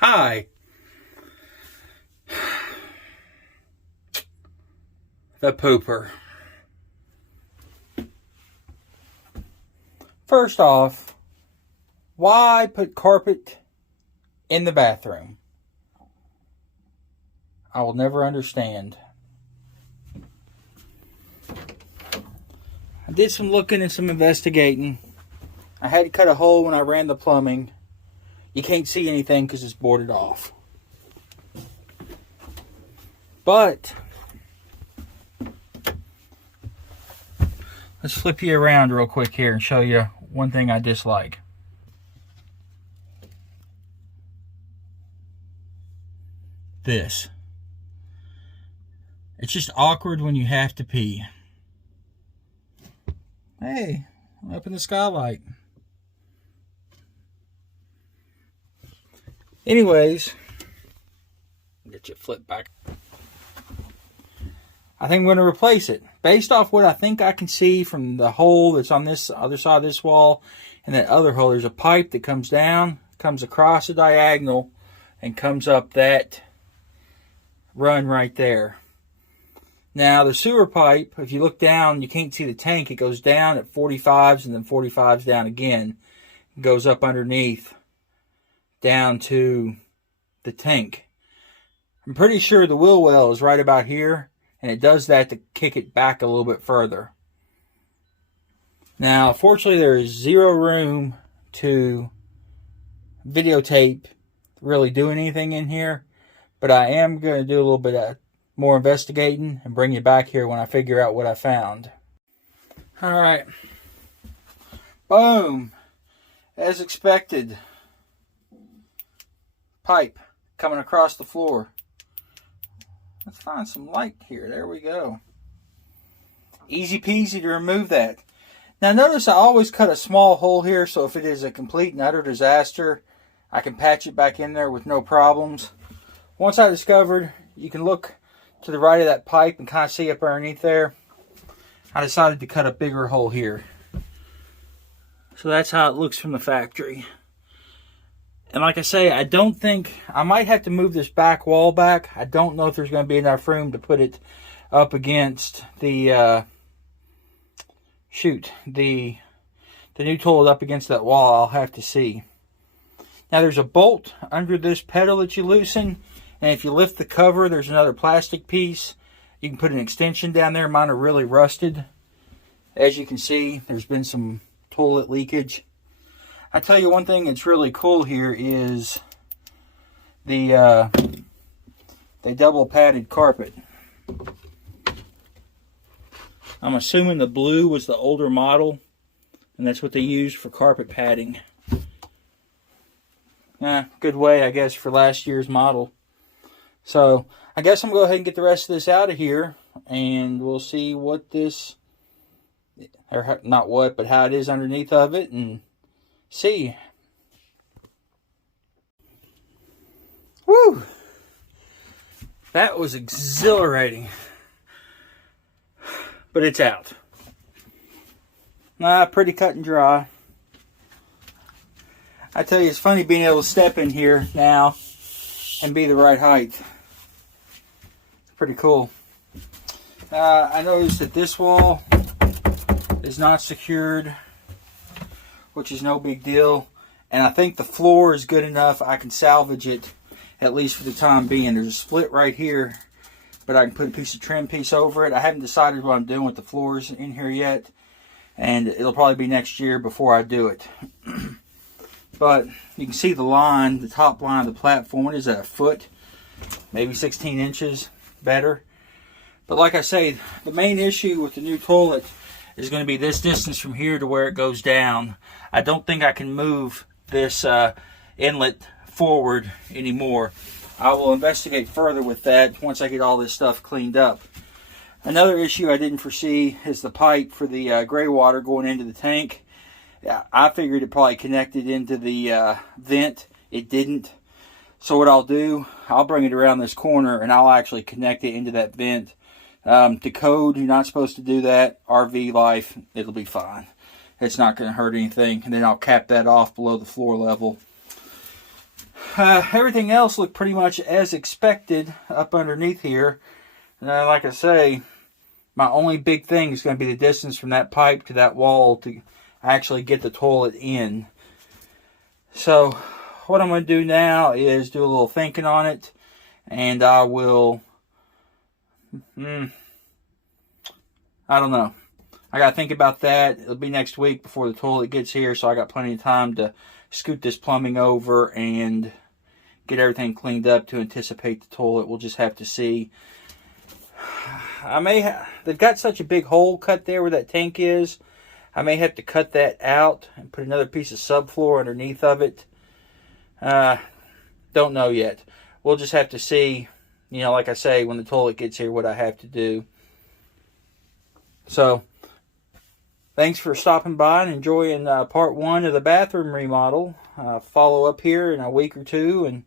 Hi. The pooper. First off, why put carpet in the bathroom? I will never understand. I did some looking and some investigating. I had to cut a hole when I ran the plumbing. You can't see anything because it's boarded off. But let's flip you around real quick here and show you one thing I dislike. This. It's just awkward when you have to pee. Hey, I'm up in the skylight. Anyways, get you flipped back. I think I'm going to replace it. Based off what I think I can see from the hole that's on this other side of this wall and that other hole, there's a pipe that comes down, comes across the diagonal, and comes up that run right there. Now, the sewer pipe, if you look down, you can't see the tank. It goes down at 45s and then 45s down again. It goes up underneath, down to the tank. I'm pretty sure the wheel well is right about here, and it does that to kick it back a little bit further. Now, fortunately, there is zero room to videotape really doing anything in here, but I am going to do a little bit of more investigating and bring you back here when I figure out what I found. Alright. Boom. As expected. Pipe coming across the floor. Let's find some light here. There we go. Easy peasy to remove that. Now notice I always cut a small hole here, so if it is a complete and utter disaster, I can patch it back in there with no problems. Once I discovered you can look to the right of that pipe and kind of see up underneath there, I decided to cut a bigger hole here. So that's how it looks from the factory. And like I say, I don't think, I might have to move this back wall back. I don't know if there's going to be enough room to put it up against the, the new toilet up against that wall. I'll have to see. Now there's a bolt under this pedal that you loosen. And if you lift the cover, there's another plastic piece. You can put an extension down there. Mine are really rusted. As you can see, there's been some toilet leakage. I tell you one thing that's really cool here is the they double padded carpet. I'm assuming the blue was the older model, and that's what they used for carpet padding. Good way, I guess, for last year's model. So, I guess I'm going to go ahead and get the rest of this out of here, and we'll see what this, or not what, but how it is underneath of it, and see. Woo! That was exhilarating. But it's out. Pretty cut and dry. I tell you, it's funny being able to step in here now and be the right height. Pretty cool. I noticed that this wall is not secured, which is no big deal. And I think the floor is good enough. I can salvage it, at least for the time being. There's a split right here, but I can put a piece of trim piece over it. I haven't decided what I'm doing with the floors in here yet, and it'll probably be next year before I do it. But you can see the line, the top line of the platform. What is that, a foot? Maybe 16 inches better. But like I say, the main issue with the new toilet is going to be this distance from here to where it goes down. I don't think I can move this inlet forward anymore. I will investigate further with that once I get all this stuff cleaned up. Another issue I didn't foresee is the pipe for the gray water going into the tank. I figured it probably connected into the vent. It didn't. So what I'll do, I'll bring it around this corner and I'll actually connect it into that vent. To code, you're not supposed to do that. RV life, it'll be fine. It's not going to hurt anything. And then I'll cap that off below the floor level. everything else looked pretty much as expected up underneath here. Like I say, my only big thing is going to be the distance from that pipe to that wall to actually get the toilet in. So what I'm going to do now is do a little thinking on it, and I will, I don't know. I got to think about that. It'll be next week before the toilet gets here, so I got plenty of time to scoot this plumbing over and get everything cleaned up to anticipate the toilet. We'll just have to see. They've got such a big hole cut there where that tank is. I may have to cut that out and put another piece of subfloor underneath of it. Don't know yet. We'll just have to see, like I say, when the toilet gets here, what I have to do. So, thanks for stopping by and enjoying part 1 of the bathroom remodel. Follow up here in a week or two, and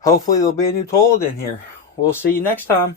hopefully there'll be a new toilet in here. We'll see you next time.